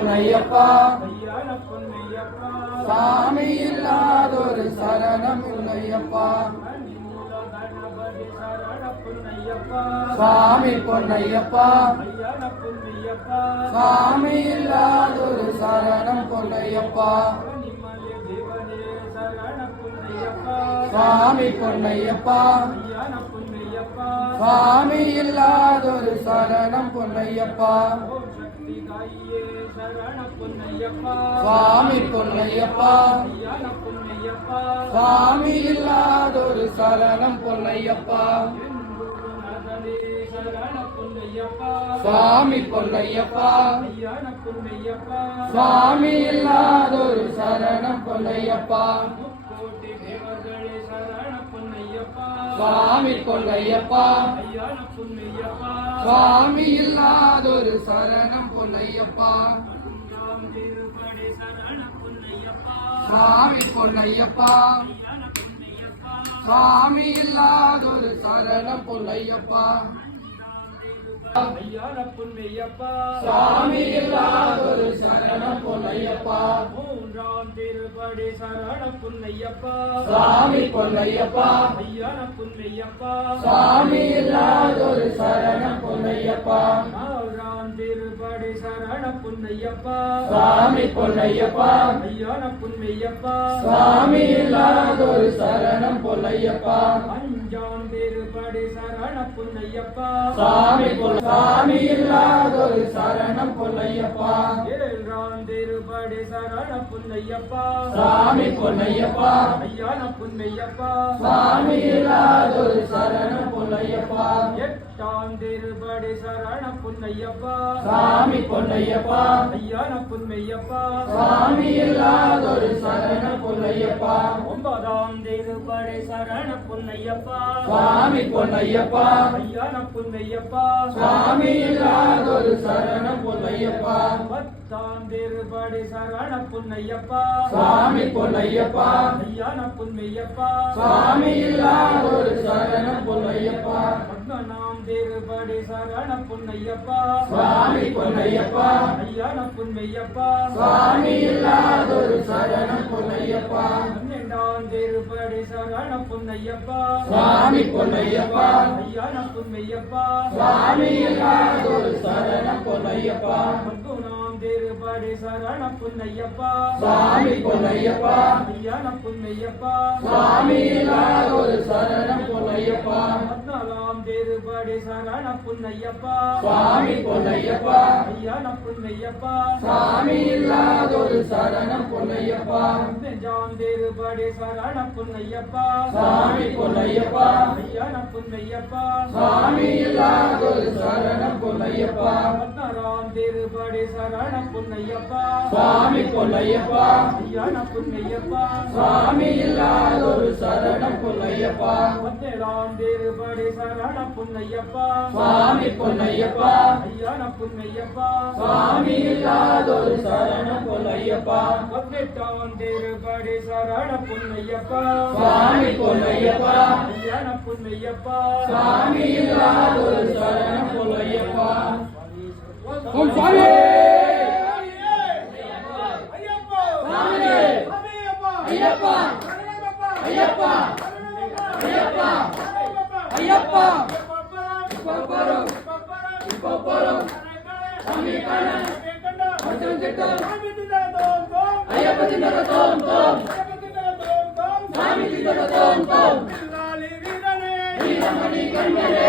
பொன்னையப்பா ஐயான பொன்னையப்பா சாமி இல்லாதொரு சரணம் இல்லையப்பா மூல கணபதி சரண பொன்னையப்பா சாமி பொன்னையப்பா ஐயான பொன்னையப்பா சாமி இல்லாதொரு சரணம் பொன்னையப்பா நிமலே தேவனே சரண பொன்னையப்பா சாமி பொன்னையப்பா ஐயான பொன்னையப்பா சாமி இல்லாதொரு சரணம் பொன்னையப்பா ஓம் சக்தி தாயே சரண பொன்னையப்பா சாமி பொன்னையப்பா ஐயான பொன்னையப்பா சாமி இல்லாதொரு சரணம் பொன்னையப்பா நகரே சரண பொன்னையப்பா சாமி பொன்னையப்பா ஐயான பொன்னையப்பா சாமி இல்லாதொரு சரணம் பொன்னையப்பா கோட்டி தேவர்களே சரண பொன்னையப்பா சாமி பொன்னையப்பா ஐயான பொன்னையப்பா சாமி இல்லாதொரு சரணம் பொன்னையப்பா அஞ்சாம் திருப்படி சரண பொன்னையப்பா சாமி பொன்னையப்பா ஐயான பொன்னையப்பா சாமி இல்லாதொரு சரணம் பொன்னையப்பா ஐயான பொன்னையப்பா சாமி இல்லாதொரு சரணம் பொன்னையப்பா மூன்றாம் திருப்படி சரண பொன்னையப்பா சாமி பொன்னையப்பா ஐயான பொன்னையப்பா சாமி இல்லாதொரு சரணம் பொன்னையப்பா நான்காம் திருப்படி சரண பொன்னையப்பா சாமி பொன்னையப்பா ஐயான பொன்னையப்பா சாமி இல்லாதொரு சரணம் பொன்னையப்பா அஞ்சாம் திருப்படி சரண பொன்னையப்பா சாமி இல்லாதொரு சரணம் பொன்னையப்பா ஏழாம் திருப்படி சரண பொன்னையப்பா சாமி பொன்னையப்பா ஐயான பொன்னையப்பா சாமி இல்லாதொரு சரணம் பொன்னையப்பா எட்டாம் திருப்படி சரண பொன்னையப்பா சாமி பொன்னையப்பா ஐயான பொன்னையப்பா சாமி இல்லாதொரு சரணம் பொன்னையப்பா ஒன்பதாம் திருப்படி சரண பொன்னையப்பா சாமி பொன்னையப்பா ஐயான பொன்னையப்பா சாமி இல்லாதொரு சரணம் பொன்னையப்பா பத்தாம் திருப்படி சரண பொன்னையப்பா சாமி பொன்னையப்பா ஐயான பொன்னையப்பா சாமி இல்லாதொரு சரணம் பொன்னையப்பா பத்மநாம் திருப்படி சரண பொன்னையப்பா சாமி பொன்னையப்பா ஐயான பொன்னையப்பா சாமி இல்லாதொரு சரணம் பொன்னையப்பா பன்னெண்டாம் திருப்படி சரண பொன்னையப்பா சாமி பொன்னையப்பா ஐயான பொன்னையப்பா சாமி இல்லாதொரு சரணம் பொன்னையப்பா பத்மநாம் திருப்படி சரண பொன்னையப்பா சாமி பொன்னையப்பா ஐயான பொன்னையப்பா சாமி இல்லாதொரு சரணம் பொன்னையப்பா பதினாலாம் திருப்படி சரண பொன்னையப்பா சாமி பொன்னையப்பா ஐயான பொன்னையப்பா சாமி இல்லாதொரு சரணம் பொன்னையப்பா பதினஞ்சாம் திருப்படி சரண பொன்னையப்பா சாமி பொன்னையப்பா ஐயான பொன்னையப்பா சாமி இல்லாதொரு சரணம் பொன்னையப்பா பதினாறாம் திருப்படி சரண பொன்னையப்பா சாமி பொன்னையப்பா ஐயான பொன்னையப்பா சாமி இல்லாதொரு சரணம் பொன்னையப்பா பதினேழாம் திருப்படி சரண பொன்னையப்பா சாமி பொன்னையப்பா ஐயான பொன்னையப்பா சாமி இல்லாதொரு சரணம் பொன்னையப்பா பதினெட்டாம் திருப்படி சரண பொன்னையப்பா சாமி பொன்னையப்பா ஐயான பொன்னையப்பா சாமி இல்லாதொரு சரணம் பொன்னையப்பா ஓம் சாமி ஐயப்பா ஐயப்பா ஐயப்பா ஐயப்பா பப்பரம் பப்பரம் சாமி காண அர்ஜுன் திட்டம் ஐயப்ப திண்டர தோம் தோம் சாமி திண்டர தோம் தோம் வீரமணி கண்மணே